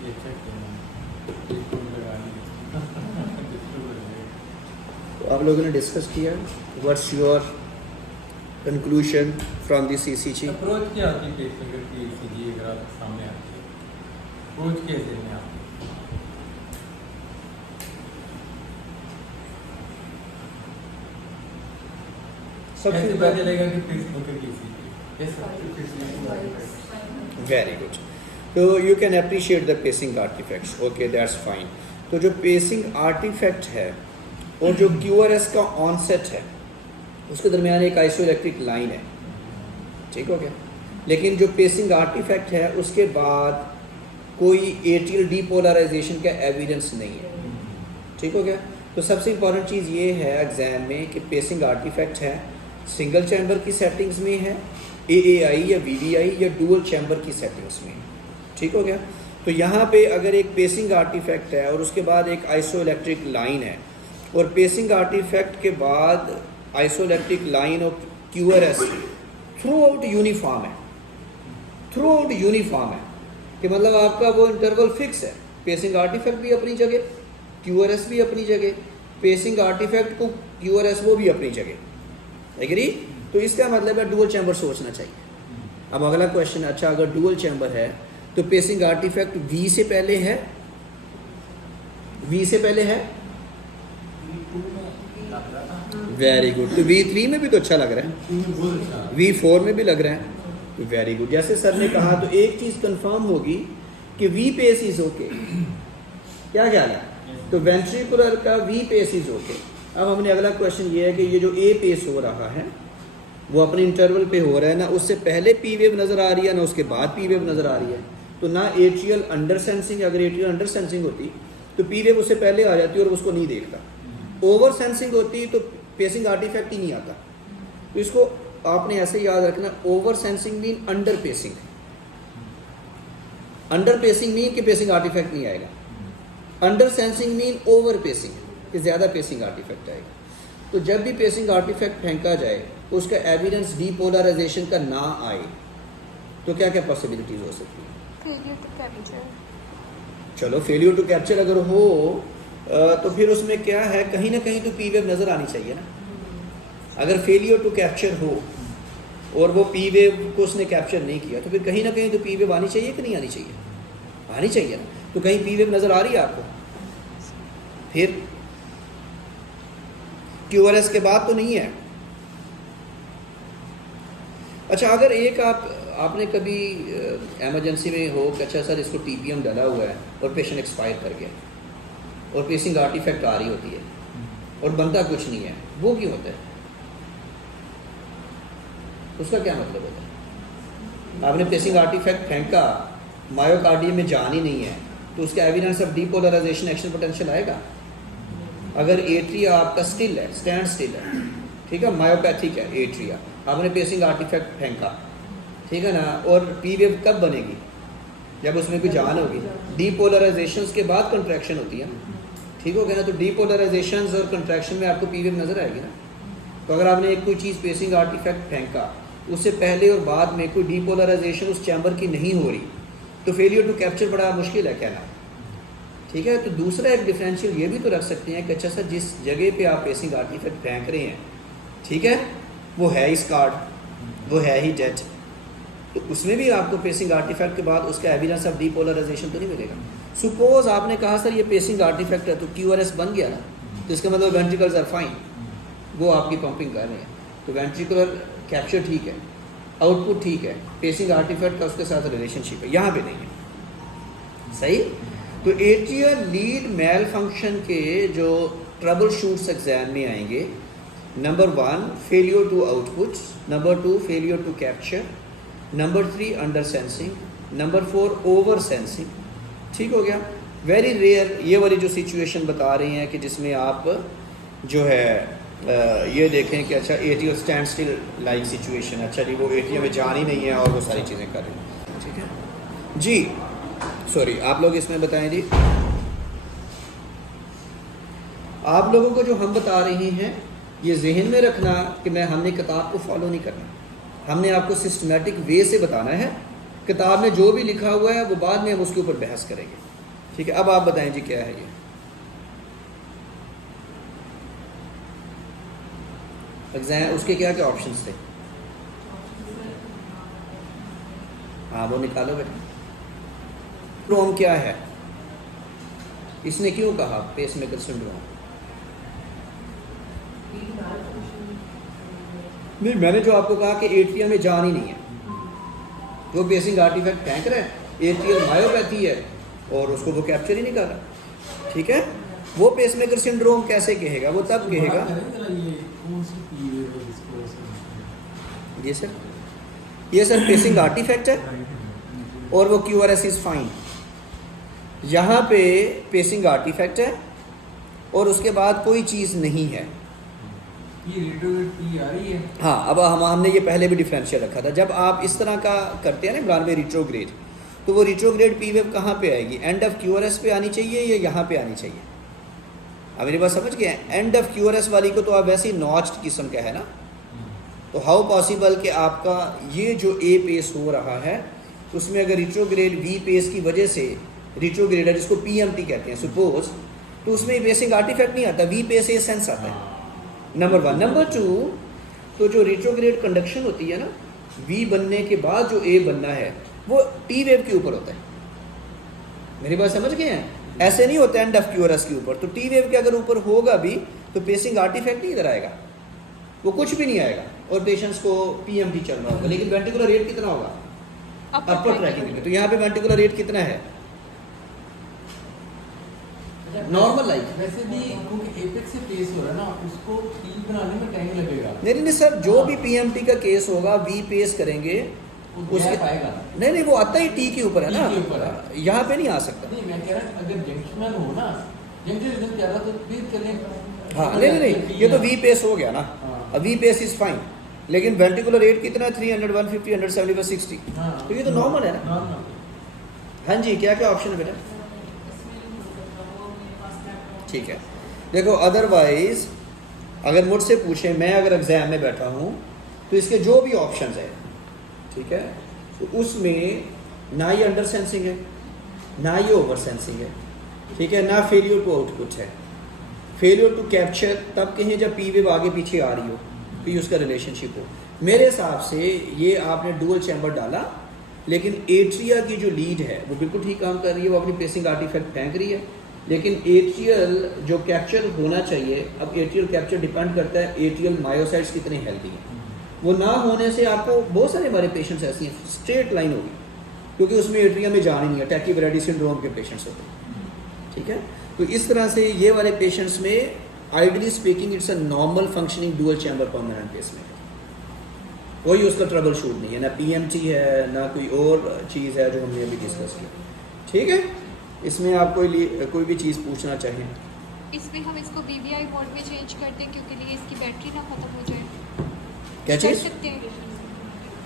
ये चेक करना डिस्प्ले लगा ली डिस्प्ले लगेगा। तो आप लोगों ने डिस्कस किया what's your conclusion from this ECG. Approach क्या होती है पेशेंट की ईसीजी अगर आपके सामने आती है, अप्रोच कैसे में आती है? सबसे कैसे पता चलेगा कि पेसमेकर की ईसीजी वेरी गुड। तो you can appreciate the pacing artifacts, okay that's fine. तो जो पेसिंग आर्टिफैक्ट है और जो क्यूआरएस का ऑनसेट है उसके दरमियान एक आइसोइलेक्ट्रिक लाइन है, ठीक हो गया। लेकिन जो पेसिंग आर्टिफैक्ट है उसके बाद कोई एट्रियल डीपोलराइजेशन का एविडेंस नहीं है, ठीक हो गया। तो सबसे इम्पॉर्टेंट चीज़ ये है एग्जाम में कि पेसिंग आर्टिफैक्ट है सिंगल चैम्बर की सेटिंग्स में है, एएआई या वीवीआई या डुअल चैम्बर की सेटिंग्स में, ठीक हो गया। तो यहाँ पे अगर एक पेसिंग आर्टिफैक्ट है और उसके बाद एक आइसोइलेक्ट्रिक लाइन है और पेसिंग आर्टिफैक्ट के बाद आइसोइलेक्ट्रिक लाइन और क्यूआरएस थ्रू आउट यूनिफॉर्म है, थ्रू आउट यूनिफॉर्म है कि मतलब आपका वो इंटरवल फिक्स है। पेसिंग आर्टिफैक्ट भी अपनी जगह, क्यूआरएस भी अपनी जगह, पेसिंग आर्टिफैक्ट को क्यूआरएस वो भी अपनी जगह, एग्री। तो इसका मतलब है डुअल चैम्बर सोचना चाहिए। अब अगला क्वेश्चन, अच्छा अगर डुअल चैम्बर है तो पेसिंग आर्टिफैक्ट वी से पहले है, वी से पहले है, वेरी गुड। तो V3 में भी तो अच्छा लग रहा है, V4 में भी लग रहा है, तो वेरी गुड। जैसे सर ने कहा तो एक चीज़ कंफर्म होगी कि V पेस इज ओके, क्या ख्याल है? तो वेंट्रिकुलर का V पेस इज ओके। अब हमने अगला क्वेश्चन ये है कि ये जो A पेस हो रहा है वो अपने इंटरवल पे हो रहा है, ना उससे पहले P वेव नज़र आ रही है ना उसके बाद P वेव नज़र आ रही है। तो ना एट्रियल अंडर सेंसिंग, अगर एट्रियल अंडर सेंसिंग होती तो P वेव उससे पहले आ जाती और उसको नहीं देखता। ओवर सेंसिंग होती तो पेसिंग आर्टिफैक्ट ही नहीं आता। तो इसको आपने ऐसे याद रखना, over sensing mean under pacing, under pacing mean कि पेसिंग आर्टिफैक्ट नहीं आएगा, under sensing mean over pacing कि ज़्यादा पेसिंग आर्टिफैक्ट आएगा। तो जब भी पेसिंग आर्टिफैक्ट फेंका जाए तो उसका एविडेंस डीपोलराइजेशन का ना आए तो क्या क्या पॉसिबिलिटीज हो सकती है? Failure to capture. चलो फेलियर टू कैप्चर अगर हो तो फिर उसमें क्या है, कहीं ना कहीं तो पी वेव नज़र आनी चाहिए ना। अगर फेलियर टू कैप्चर हो और वो पी वेव को उसने कैप्चर नहीं किया तो फिर कहीं ना कहीं तो पी वेव आनी चाहिए कि नहीं आनी चाहिए? आनी चाहिए ना। तो कहीं पी वेव नज़र आ रही है आपको? फिर क्यूआरएस के बाद तो नहीं है। अच्छा अगर एक आपने कभी एमरजेंसी में हो कि अच्छा सर इसको टीपीएम डला हुआ है और पेशेंट एक्सपायर कर गया और पेसिंग आर्टिफैक्ट आ रही होती है और बंदा कुछ नहीं है, वो क्यों होता है? उसका क्या मतलब होता है? आपने पेसिंग आर्टिफैक्ट फेंका, मायोकार्डियम में जान ही नहीं है तो उसका evidence of depolarization action potential आएगा। अगर एट्रिया आपका स्टिल है, स्टैंड स्टिल है, ठीक है, मायोपैथिक है एट्रिया, आपने पेसिंग आर्टिफैक्ट फेंका, ठीक है ना, और पी वेव कब बनेगी? जब उसमें कोई जान होगी। डीपोलराइजेशन के बाद कंट्रैक्शन होती है, ठीक हो गया ना। तो डीपोलराइजेशन और कंट्रैक्शन में आपको पी वेव नज़र आएगी ना। तो अगर आपने एक कोई चीज़ पेसिंग आर्टिफैक्ट फेंका, उससे पहले और बाद में कोई डीपोलराइजेशन उस चैम्बर की नहीं हो रही तो फेलियर टू कैप्चर बड़ा मुश्किल है कहना, ठीक है। तो दूसरा एक डिफरेंशियल ये भी तो रख सकते हैं कि अच्छा सर जिस जगह पे आप पेसिंग आर्टिफैक्ट फेंक रहे हैं, ठीक है, वो है ही स्कार्ड, वो है ही डेड, तो उसमें भी आपको पेसिंग आर्टिफैक्ट के बाद उसका एविडेंस ऑफ डीपोलराइजेशन तो नहीं मिलेगा। सपोज आपने कहा सर ये पेसिंग आर्टिफैक्ट है तो क्यूआरएस बन गया ना, तो इसका मतलब वेंट्रिकल्स आर फाइन, वो आपकी पंपिंग कर रहे हैं, तो वेंट्रिकुलर कैप्चर ठीक है, आउटपुट ठीक है, पेसिंग आर्टिफैक्ट का उसके साथ रिलेशनशिप है, यहाँ पे नहीं है, सही। तो एट्रियल लीड मेल फंक्शन के जो ट्रबल शूट्स एग्जाम में आएंगे, number 1 failure to output, number 2 failure to capture, number 3 under sensing, number 4 over sensing, ठीक हो गया। वेरी रेयर ये वाली जो सिचुएशन बता रही हैं कि जिसमें आप जो है ये देखें कि अच्छा atrial stand still like situation, अच्छा जी वो एट्रियल में जान ही नहीं है और वो सारी चीज़ें कर रही हैं, ठीक है जी। सॉरी आप लोग इसमें बताएं जी, आप लोगों को जो हम बता रहे हैं ये जहन में रखना कि हमने किताब को फॉलो नहीं करना, हमने आपको सिस्टमेटिक वे से बताना है किताब में जो भी लिखा हुआ है वो बाद में हम उसके ऊपर बहस करेंगे, ठीक है। अब आप बताएं जी क्या है ये एग्जाम, उसके क्या क्या ऑप्शंस थे? हाँ वो निकालो बेटा। सिंड्रोम क्या है, इसने क्यों कहा पेसमेकर सिंड्रोम? नहीं, मैंने जो आपको कहा कि एट्रियम में जान ही नहीं है, जो बेसिक आर्टिफैक्ट फेंक रहा है, एट्रियल मायोपैथी है और उसको वो कैप्चर ही नहीं कर रहा, ठीक है। वो पेसमेकर सिंड्रोम कैसे कहेगा? वो तब कहेगा ये सर पेसिंग आर्टिफैक्ट है और वो QRS इज फाइन। यहाँ पे पेसिंग आर्टिफैक्ट है और उसके बाद कोई चीज़ नहीं है। ये रेट्रोग्रेड पी आ रही है। हाँ, अब हमने ये पहले भी डिफरेंशियल रखा था। जब आप इस तरह का करते हैं ना इमरान में रिट्रोग्रेड, तो वो रिट्रोग्रेड पी वेव कहाँ पे आएगी? एंड ऑफ QRS पे आनी चाहिए या यहाँ पे आनी चाहिए? अब मेरी बात समझ गए? एंड ऑफ QRS वाली को तो आप वैसे ही नॉच्ड किस्म का है ना, तो हाउ पॉसिबल कि आपका ये जो ए पेस हो रहा है उसमें अगर रिट्रोग्रेड वी पेस की वजह से रिट्रोग्रेड है जिसको PMT कहते हैं सपोज, तो उसमें बेसिक आर्टिफैक्ट नहीं आता, वी पेस ए सेंस आता है, नंबर 1। नंबर 2, तो जो रिट्रोग्रेड कंडक्शन होती है ना, वी बनने के बाद जो ए बनना है वो टी वेव के ऊपर होता है। मेरी बात समझ गए हैं? ऐसे नहीं होता एंड ऑफ QRS के ऊपर। तो टी वेव के अगर ऊपर होगा भी तो पेसिंग आर्टिफैक्ट नहीं इधर आएगा, वो कुछ भी नहीं आएगा और पेशेंट्स को PMT चल रहा होगा, लेकिन वेंट्रिकुलर रेट कितना होगा? अपर ट्रैकिंग में। तो यहाँ पे वेंट्रिकुलर रेट कितना है? Normal life. वैसे भी क्योंकि एपेक्स से पेस हो रहा है ना, उसको टी बनाने में टाइम लगेगा। नहीं सर, जो भी PMT का केस होगा वी पेस करेंगे उसके पाएगा। नहीं वो आता ही टी के ऊपर है ना, यहाँ पे नहीं आ सकता। नहीं मैं कह रहा अगर जंक्शन हो ना, जंक्शन रिजल्ट क्या रहा तो फिर चलें। हाँ नहीं ये तो वी पेस हो गया ना, अब वी पेस इज फाइन, लेकिन वेंट्रिकुलर रेट कितना है? 300, 150, 175, 60। तो ये तो नॉर्मल है ना। हाँ जी, क्या क्या ऑप्शन है बेटा? ठीक है, देखो अदरवाइज अगर मुझसे पूछे, मैं अगर एग्जाम में बैठा हूँ तो इसके जो भी ऑप्शंस है, ठीक है, तो उसमें ना ये अंडर सेंसिंग है, ना ये ओवर सेंसिंग है, ठीक है, ना फेलियर टू आउटपुट है। फेलियर टू कैप्चर तब कहें जब पी वेव आगे पीछे आ रही हो, तो उसका रिलेशनशिप हो। मेरे हिसाब से ये आपने डुअल चैम्बर डाला, लेकिन एट्रिया की जो लीड है वो बिल्कुल ठीक काम कर रही है, वो अपनी पेसिंग आर्टिफैक्ट फेंक रही है, लेकिन एट्रियल जो कैप्चर होना चाहिए, अब एट्रियल कैप्चर डिपेंड करता है एट्रियल मायोसाइट्स कितने हेल्दी हैं। वो ना होने से आपको बहुत सारे हमारे पेशेंट्स ऐसी हैं स्ट्रेट लाइन होगी, क्योंकि उसमें एट्रिया में जान ही नहीं है, टैकीब्रैडी सिंड्रोम के पेशेंट्स होते हैं, ठीक है। तो इस तरह से ये वाले पेशेंट्स में ideally speaking it's a normal functioning dual chamber permanent pacemaker, कोई उसका ट्रबल शूट नहीं है, ना PMT है ना कोई और चीज़ है जो हमने अभी डिस्कस की, ठीक है। इसमें आप कोई भी चीज़ पूछना चाहें? इसमें हम इसको BBI मोड में चेंज कर दें क्योंकि लिए इसकी बैटरी ना खत्म हो जाए। क्या चीज़? सकते हैं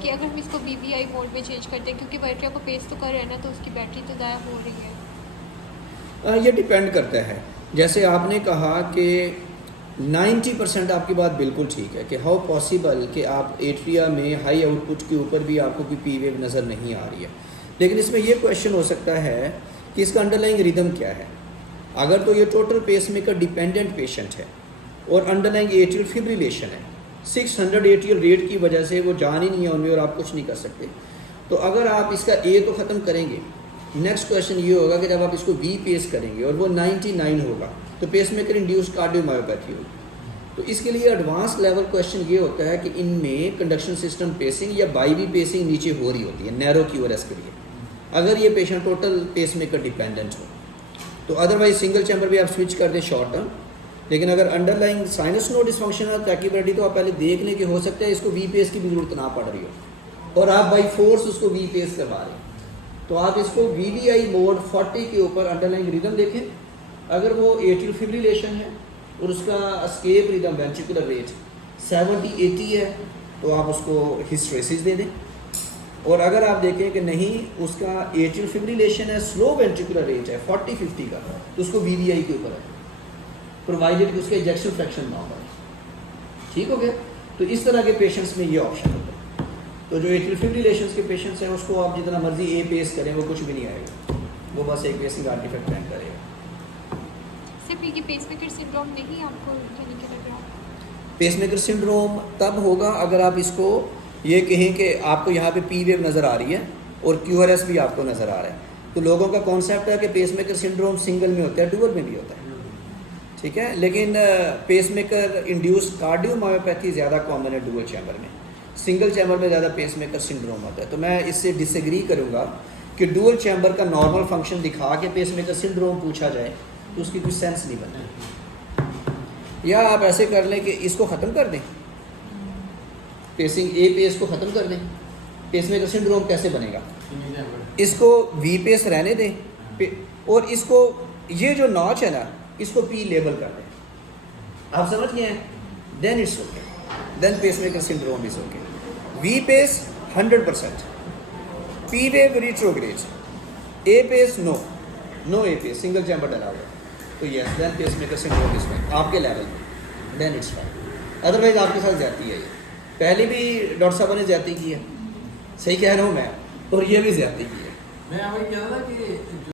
कि अगर हम इसको BBI मोड में चेंज कर दें, क्योंकि बैटरी को पेस तो कर रहे हैं ना, तो उसकी बैटरी तो ज़ाया हो रही है। ये डिपेंड करता है। जैसे आपने कहा कि 90% आपकी बात बिल्कुल ठीक है कि हाउ पॉसिबल कि आप एट्रिया में हाई आउटपुट के ऊपर भी आपको कोई पी वेव नज़र नहीं आ रही है, लेकिन इसमें यह क्वेश्चन हो सकता है कि इसका अंडरलाइंग रिदम क्या है। अगर तो ये टोटल पेसमेकर डिपेंडेंट पेशेंट है और अंडरलाइंग एट्रियल फिब्रिलेशन है, 600 एट्रियल रेट की वजह से वो जान ही नहीं है उनमें और आप कुछ नहीं कर सकते, तो अगर आप इसका ए तो ख़त्म करेंगे, नेक्स्ट क्वेश्चन ये होगा कि जब आप इसको वी पेस करेंगे और वो 99 होगा तो पेसमेकर इंड्यूस्ड कार्डियोमायोपैथी होगी। तो इसके लिए एडवांस लेवल क्वेश्चन ये होता है कि इनमें कंडक्शन सिस्टम पेसिंग या बाईवी पेसिंग नीचे हो रही होती है नैरो QRS के लिए, अगर ये पेशेंट टोटल पेसमेकर डिपेंडेंट हो तो। अदरवाइज सिंगल चैम्बर भी आप स्विच कर दें शॉर्ट टर्म, लेकिन अगर अंडरलाइंग साइनस नोड डिसफंक्शन है टैकीब्रैडी, तो आप पहले देख लें कि हो सकता है इसको वी पेस की भी जरूरत ना पड़ रही हो और आप बाई फोर्स उसको वी पेस करवा रहे हैं, तो आप इसको VBI मोड 40 के ऊपर अंडरलाइंग रिदम देखें। अगर वो एट्रियल फिब्रिलेशन है और उसका एस्केप रिदम वेंट्रिकुलर रेट 70-80 है तो आप उसको हिस्टेरेसिस दे दें, और अगर आप देखें कि नहीं उसका एट्रियल फिब्रिलेशन है, स्लो वेंट्रिकुलर रेट है 40-50 का, तो उसको VBI के ऊपर है, प्रोवाइडेड कि उसका इजेक्शन फ्रैक्शन ना हो। ठीक हो गया? तो इस तरह के पेशेंट्स में ये ऑप्शन होता है। तो जो एट्रियल फिब्रिलेशन के पेशेंट्स हैं उसको आप जितना मर्जी ए पेस करें वो कुछ भी नहीं आएगा, वो बस एक पेसिंग आर्टिफैक्ट फैंक करेगा। सिर्फ ये पेसमेकर सिंड्रोम नहीं आपको यानी कि लग रहा? पेसमेकर सिंड्रोम तब होगा अगर आप इसको ये कहें कि आपको यहाँ पे पी वेव नज़र आ रही है और QRS भी आपको नज़र आ रहा है, तो लोगों का कॉन्सेप्ट है कि पेसमेकर सिंड्रोम सिंगल में होता है, डुअल में भी होता है, ठीक है। लेकिन पेसमेकर इंड्यूस्ड कार्डियोमायोपैथी ज़्यादा कॉमन है डुअल चैम्बर में, सिंगल चैम्बर में ज़्यादा पेसमेकर सिंड्रोम होता है। तो मैं इससे डिसएग्री करूँगा कि डुअल चैम्बर का नॉर्मल फंक्शन दिखा के पेसमेकर सिंड्रोम पूछा जाए तो उसकी कुछ सेंस नहीं बनती। या आप ऐसे कर लें कि इसको ख़त्म कर दें, पेसिंग ए पेस को ख़त्म कर दें, पेसमेकर सिंड्रोम कैसे बनेगा? इसको वी पेस रहने दें और इसको ये जो नॉच है ना इसको पी लेबल कर दें, आप समझ गए हैं? Then it's okay, then pacemaker syndrome is okay. We pace 100%, P wave retrograde, A pace no A pace, single chamber डला हुआ, तो yes then pacemaker syndrome is fine आपके लेवल में, देन इट्स फाइन। अदरवाइज आपके साथ ज्यादती है, ये पहले भी डॉक्टर साहब ने ज्यादती की है, सही कह रहा हूँ मैं, और ये भी ज्यादती की है। मैं वही कह रहा था कि